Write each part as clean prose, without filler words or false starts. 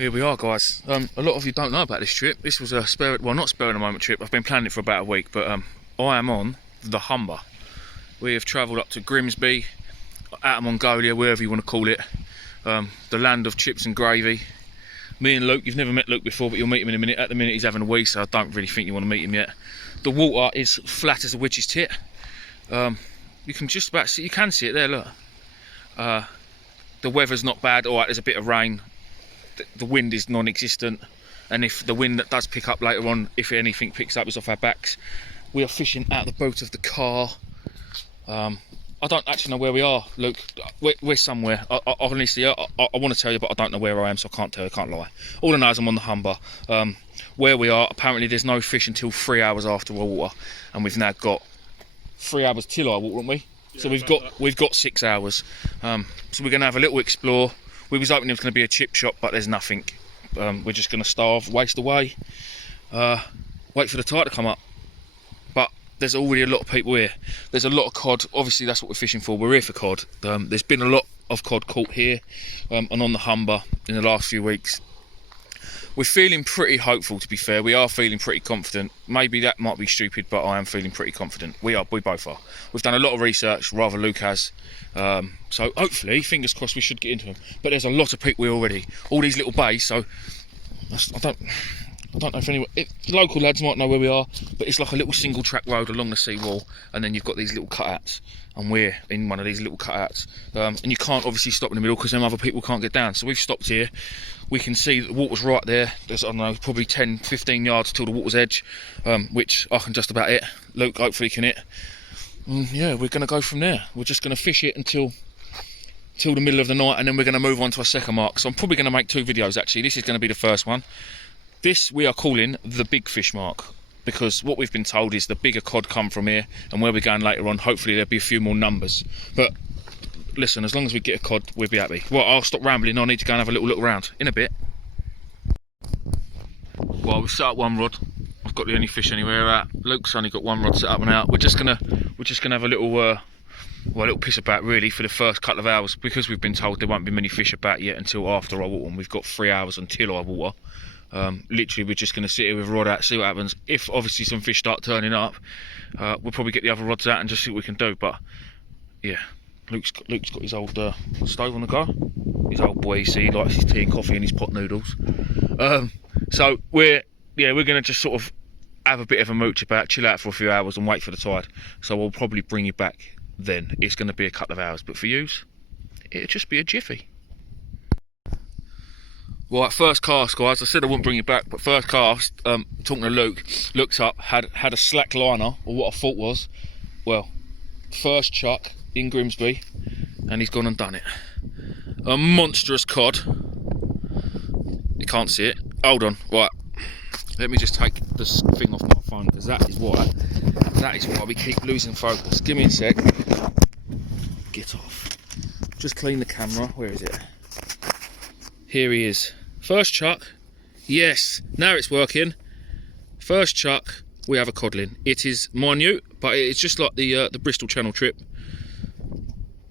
Here we are, guys. A lot of you don't know about this trip. This was a not spare at the moment trip. I've been planning it for about a week, but I am on the Humber. We have travelled up to Grimsby, out of Mongolia, wherever you want to call it, the land of chips and gravy. Me and Luke, you've never met Luke before, but you'll meet him in a minute. At the minute he's having a wee, so I don't really think you want to meet him yet. The water is flat as a witch's tit. You can just about see, you can see it there, look. The weather's not bad. Alright, there's a bit of rain. The wind is non-existent, and if the wind that does pick up later on, if anything picks up, is off our backs. We are fishing out the boat of the car. I don't actually know where we are, Luke. We're somewhere. Honestly, I want to tell you, but I don't know where I am, so I can't tell you, I can't lie. All I know is I'm on the Humber. Where we are, apparently there's no fish until 3 hours after our water, and we've now got 3 hours till our water, haven't we? Yeah, so we've got 6 hours. So we're going to have a little explore. We was hoping there was going to be a chip shop, but there's nothing. We're just going to starve, waste away, wait for the tide to come up. But there's already a lot of people here. There's a lot of cod. Obviously, that's what we're fishing for. We're here for cod. There's been a lot of cod caught here and on the Humber in the last few weeks. We're feeling pretty hopeful, to be fair. We are feeling pretty confident. Maybe that might be stupid, but I am feeling pretty confident. We both are. We've done a lot of research, rather Luke has. So hopefully, fingers crossed, we should get into them. But there's a lot of people here already. All these little bays, so I don't know if anyone... local lads might know where we are, but it's like a little single track road along the seawall, and then you've got these little cutouts, and we're in one of these little cutouts. And you can't obviously stop in the middle because then other people can't get down. So we've stopped here. We can see that the water's right there. There's, I don't know, probably 10, 15 yards till the water's edge, which I can just about hit. Luke hopefully can hit. Yeah, we're going to go from there. We're just going to fish it until the middle of the night, and then we're going to move on to a second mark. So I'm probably going to make 2 videos actually. This is going to be the first one. This we are calling the big fish mark, because what we've been told is the bigger cod come from here, and where we're going later on, hopefully there'll be a few more numbers. But listen, as long as we get a cod, we'll be happy. Well, I'll stop rambling. I need to go and have a little look around in a bit. Well, we've set up one rod. I've got the only fish anywhere. Luke's only got one rod set up and out. We're just gonna have a little little piss about really for the first couple of hours, because we've been told there won't be many fish about yet until after our water, and we've got 3 hours until our water. Literally, we're just going to sit here with a rod out, see what happens. If obviously some fish start turning up, we'll probably get the other rods out and just see what we can do. But yeah, Luke's got his old stove on the go. His old boy, see, he likes his tea and coffee and his pot noodles. So we're going to just sort of have a bit of a mooch about, chill out for a few hours and wait for the tide. So we'll probably bring you back then. It's going to be a couple of hours, but for yous, it'll just be a jiffy. Right, first cast, guys. I said I wouldn't bring you back, but first cast, talking to Luke, looked up, had a slack liner, or what I thought was, well, first chuck in Grimsby, and he's gone and done it. A monstrous cod. You can't see it. Hold on, right. Let me just take this thing off my phone, because that is why we keep losing focus. Give me a sec. Get off. Just clean the camera. Where is it? Here he is. First chuck. Yes, now it's working. First chuck, we have a codling. It is minute, but it's just like the Bristol Channel trip.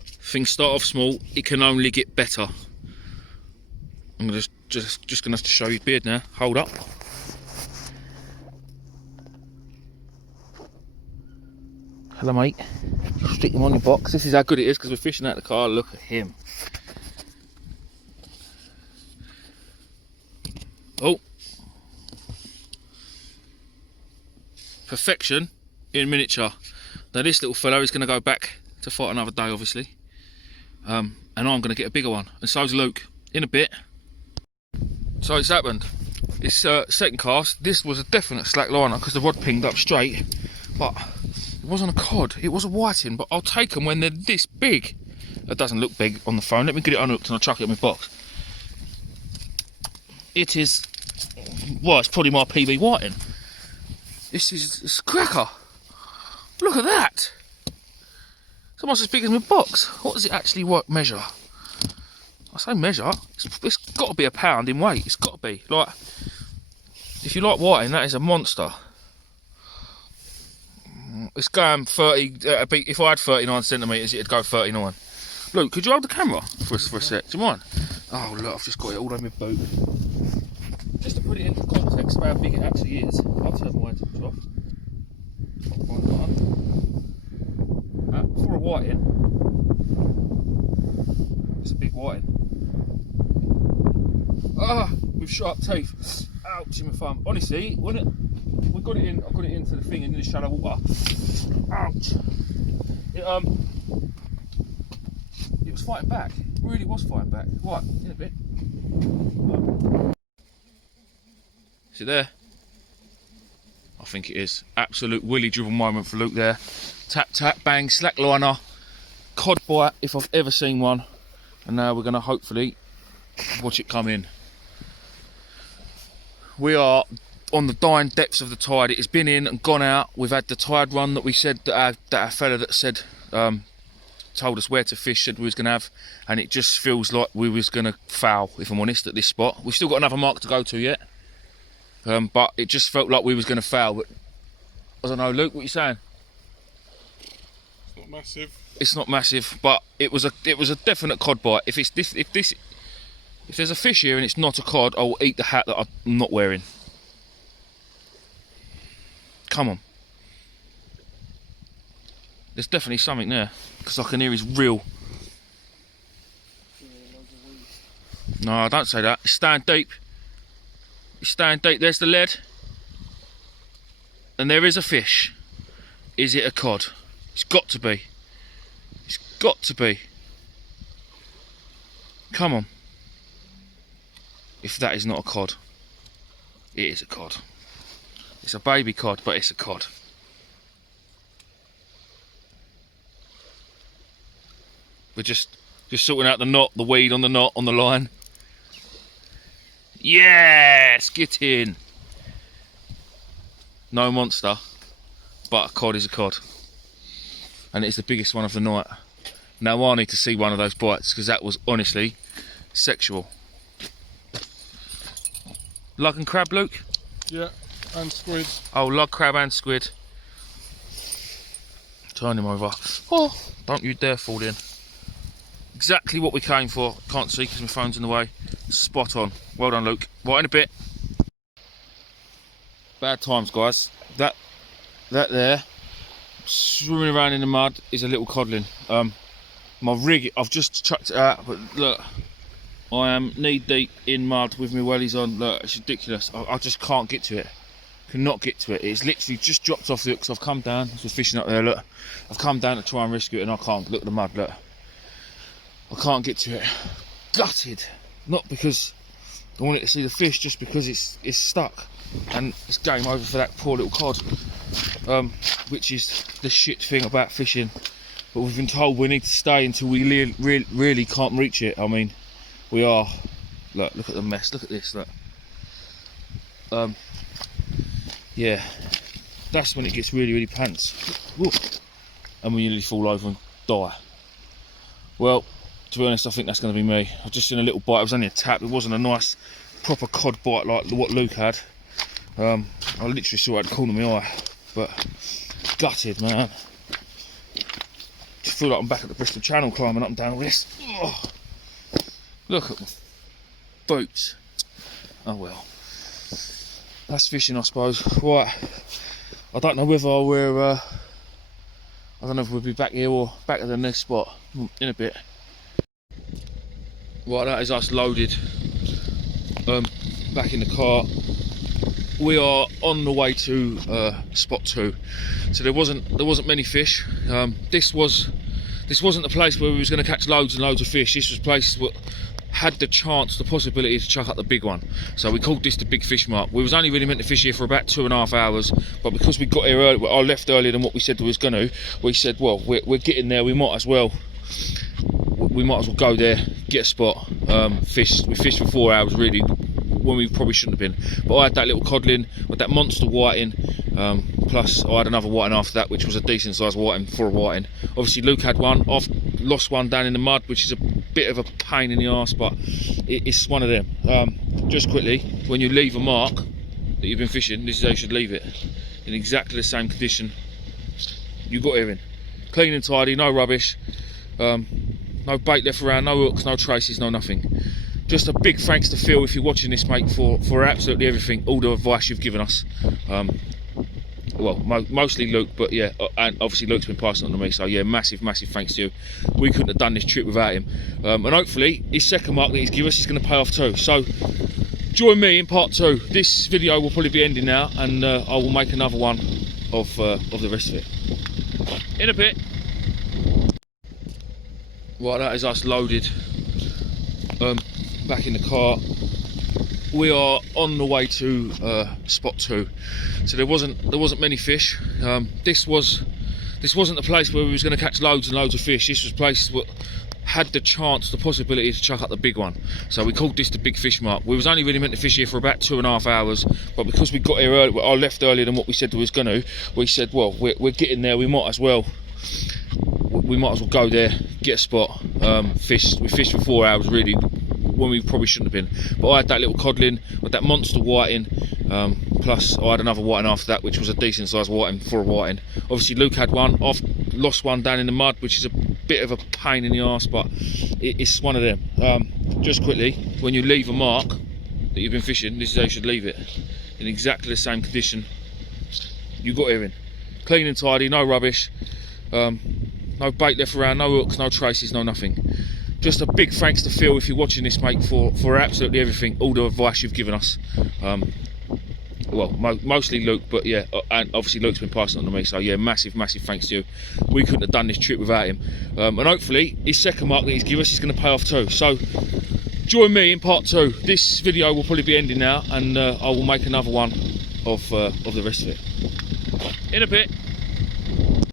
Things start off small. It can only get better. I'm just gonna have to show you the beard now. Hold up. Hello, mate. Stick him on your box. This is how good it is, because we're fishing out the car. Look at him. Oh, perfection in miniature. Now this little fellow is going to go back to fight another day, obviously, and I'm going to get a bigger one, and so's Luke in a bit. So it's happened. It's second cast. This was a definite slack liner because the rod pinged up straight, but it wasn't a cod. It was a whiting, but I'll take them when they're this big. It doesn't look big on the phone. Let me get it unhooked and I'll chuck it in my box. It is, well, it's probably my PB whiting. It's a cracker. Look at that. It's almost as big as my box. What does it actually measure? I say measure, it's got to be a pound in weight. It's got to be. Like, if you like whiting, that is a monster. It's going 30, if I had 39 centimetres, it'd go 39. Luke, could you hold the camera for a sec? Do you mind? Oh, look, I've just got it all over my boot. put it into context of how big it actually is, I'll turn my torch off. For a whiting, it's a big whiting. Ah, with sharp teeth. Ouch in my thumb. Honestly, when we got it in, I got it into the thing in the shallow water. Ouch. It was fighting back. It really was fighting back. Right, in a bit. Is it there? I think it is. Absolute willy dribble moment for Luke there. Tap, tap, bang, slack liner. Cod bite, if I've ever seen one. And now we're going to hopefully watch it come in. We are on the dying depths of the tide. It has been in and gone out. We've had the tide run that we said, that our fella that said, told us where to fish, said we was going to have. And it just feels like we was going to foul, if I'm honest, at this spot. We've still got another mark to go to yet. But it just felt like we was going to foul. But I don't know, Luke, what are you saying? It's not massive. It's not massive, but it was a definite cod bite. If there's a fish here and it's not a cod, I will eat the hat that I'm not wearing. Come on. There's definitely something there, because I can hear his reel. No, don't say that. It's staying deep. It's staying deep. There's the lead. And there is a fish. Is it a cod? It's got to be. It's got to be. Come on. If that is not a cod, it is a cod. It's a baby cod, but it's a cod. We're just sorting out the knot, the weed on the knot, on the line. Yes, get in. No monster, but a cod is a cod. And it's the biggest one of the night. Now I need to see one of those bites, because that was honestly sexual. Lug and crab, Luke? Yeah, and squid. Oh, lug, crab and squid. Turn him over. Oh, don't you dare fall in. Exactly what we came for. Can't see because my phone's in the way. Spot on. Well done, Luke. Right, in a bit. Bad times, guys. That there, swimming around in the mud, is a little codling. My rig, I've just chucked it out, but look, I am knee deep in mud with my wellies on. Look, it's ridiculous. I just can't get to it. Cannot get to it. It's literally just dropped off the hook. So I've come down. I was fishing up there. Look, I've come down to try and rescue it, and I can't. Look at the mud. Look, I can't get to it. Gutted. Not because I wanted to see the fish, just because it's stuck, and it's game over for that poor little cod. Which is the shit thing about fishing. But we've been told we need to stay until we really can't reach it. I mean, we are. Look at the mess. Look at this. Look. Yeah, that's when it gets really pants. Woo. And we nearly fall over and die. Well, to be honest, I think that's going to be me. I've just seen a little bite. It was only a tap. It wasn't a nice proper cod bite like what Luke had. I literally saw it at the corner of my eye. But gutted, man. Just feel like I'm back at the Bristol Channel climbing up and down this. Oh, look at my boots. Oh well. That's fishing, I suppose. Right. I don't know whether I don't know if we'll be back here or back at the next spot in a bit. Right, that is us loaded. Back in the car. We are on the way to spot 2. So there wasn't many fish. This wasn't the place where we was going to catch loads and loads of fish. This was a place that had the chance, the possibility to chuck up the big one. So we called this the big fish mark. We was only really meant to fish here for about 2.5 hours, but because we got here early, I left earlier than what we said we was going to. We said, well, we're getting there. We might as well go there, get a spot, fish. We fished for 4 hours really, when we probably shouldn't have been. But I had that little codling with that monster whiting, plus I had another whiting after that, which was a decent sized whiting for a whiting. Obviously Luke had one. I've lost one down in the mud, which is a bit of a pain in the arse, but it's one of them. Just quickly, when you leave a mark that you've been fishing, this is how you should leave it, in exactly the same condition you got here in. Clean and tidy, no rubbish, no bait left around, no hooks, no traces, no nothing. just a big thanks to Phil, if you're watching this, mate, for absolutely everything, all the advice you've given us. Well, mostly Luke, but yeah, and obviously Luke's been passing on to me, so yeah, massive thanks to you. We couldn't have done this trip without him, and hopefully his second mark that he's given us is going to pay off too. So join me in part 2. This video will probably be ending now, and I will make another one of the rest of it in a bit. Right, that is us loaded back in the car. We are on the way to spot 2. So there wasn't many fish. This wasn't the place where we was going to catch loads and loads of fish. This was a place that had the possibility to chuck up the big one. So we called this the big fish mark. We was only really meant to fish here for about 2.5 hours, but because we got here early, I left earlier than what we said we was going to. We said, well, we're getting there. We might as well go there, get a spot, fish. We fished for 4 hours really, when we probably shouldn't have been. But I had that little codling with that monster whiting, plus I had another whiting after that, which was a decent sized whiting for a whiting. Obviously Luke had one. I've lost one down in the mud, which is a bit of a pain in the arse, but it's one of them. Just quickly, when you leave a mark that you've been fishing, this is how you should leave it, in exactly the same condition you got here in. Clean and tidy, no rubbish, no bait left around, no hooks, no traces, no nothing. Just a big thanks to Phil, if you're watching this, mate, for absolutely everything, all the advice you've given us. Well, mostly Luke, but yeah, and obviously Luke's been passing on to me, so yeah, massive thanks to you. We couldn't have done this trip without him, and hopefully his second mark that he's given us is going to pay off too. So join me in part 2. This video will probably be ending now, and I will make another one of the rest of it in a bit.